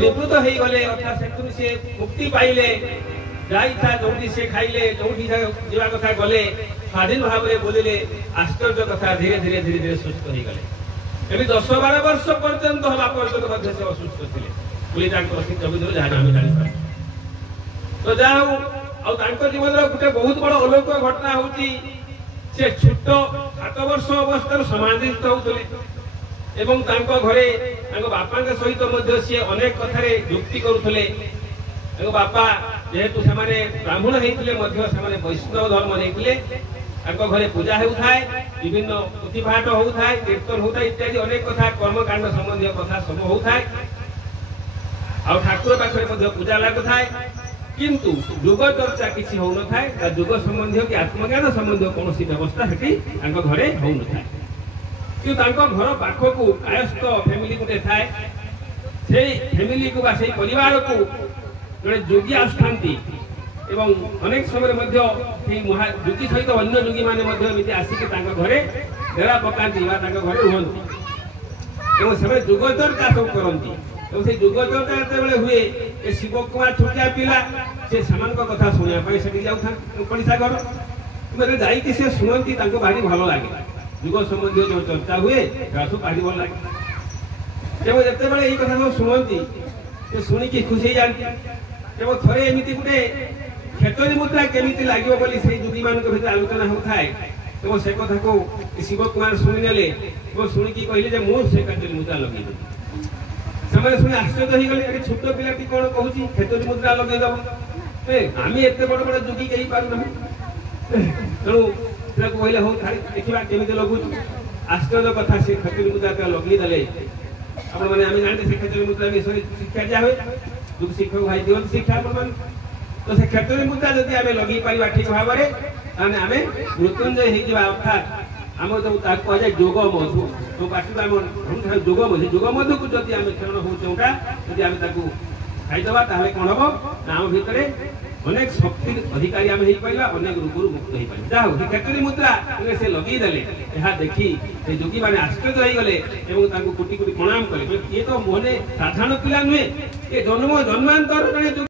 निवृत्त हो गले अर्थात से मुक्ति पाइले जा जो से खाइले जो जा कथा गले स्वाधीन भाव में बोलिले आश्चर्य कथा धीरे धीरे धीरे धीरे सुस्थ हो गले। एवं 10-12 वर्ष पर्यंत हवा पर्यंत से असुस्थ थे बोली जहाँ आम जापर तो जहाँ जीवन गोटे बहुत बड़ अलौकिक घटना होती से छोट 7 वर्ष अवस्था समाधिस्थ होते एवं घरे बापा सहित सी अनेक कथार युक्ति करुले बापा जेहेतु से ब्राह्मण होते वैष्णव धर्म नहीं घरे पूजा होता है विभिन्न पुथीपाठ होता है कीर्तन होता है इत्यादि अनेक कथा कर्मकांड संबंधी कथा सब होता है आ ठाकुर पाखे पूजा लगता है किंतु युग चर्चा किसी हो न था युग संबंधी कि आत्मज्ञान संबंधी कौन व्यवस्था से घरे हो न था कि घर पाखक कायस्थ फैमिली गोटे थाए से फैमिली को परिवार को जड़े जोगी आसुंती एवं अनेक समय जोगी सहित अन्य जोगी मैंने आसिक घरे डेरा पकाती घरे रुहती एवं से जुग चर्चा सब करती से जुग चर्चा जो हुए ए शिव कुमार छोटिया पिला से कथा शुणापी से पड़ीसा घर मैंने से शुणती भारी भल लगे जुग संबंधी जो चर्चा हुए सब भारी भल लगे जब जिते यही कथा सब शुणती शुणिकी खुश हो जाती जब थे एमती गोटे खेचरी मुद्रा केमी लगे बोली से जोगी मान भर आलोचना होता है तो से कथा को शिव कुमार शुणिने शुणिकी कहले मुझे खेचरी मुद्रा लगे से शुणी आश्चर्य हो गले छोट पिलाटी कौन कहूँ खेचरी मुद्रा लगेद आम एत बड़ बड़ जोगी कही पार तेणु कहले हो देखा केमी लगुच आश्चर्य कथा से खेचरी मुद्रा लगेदे आपने आम जानते से खेचरी मुद्रा विषय शिक्षा दिया हुए जो शिक्षक भाई दिवस शिक्षा अपन तो से खेचरी मुद्रा जदि आम लगे पार ठीक भाव में आम मृत्युंजय हो अर्थात आम जो कहुए जोग मधु जो पार्टी जोग मधु को जब आम क्षण होगा जब आम खाईदबा कौन हम आम भितर अनेक शक्ति अधिकारी आम हो अनेक रोग मुक्त हो पारे जहाँ खेचरी मुद्रा से लगेदे यह देखी से जोगी मैंने आश्चर्य हो गले कोटि कोटि प्रणाम कले ये तो मोहने साधारण पिला नुहे ये जन्मांतर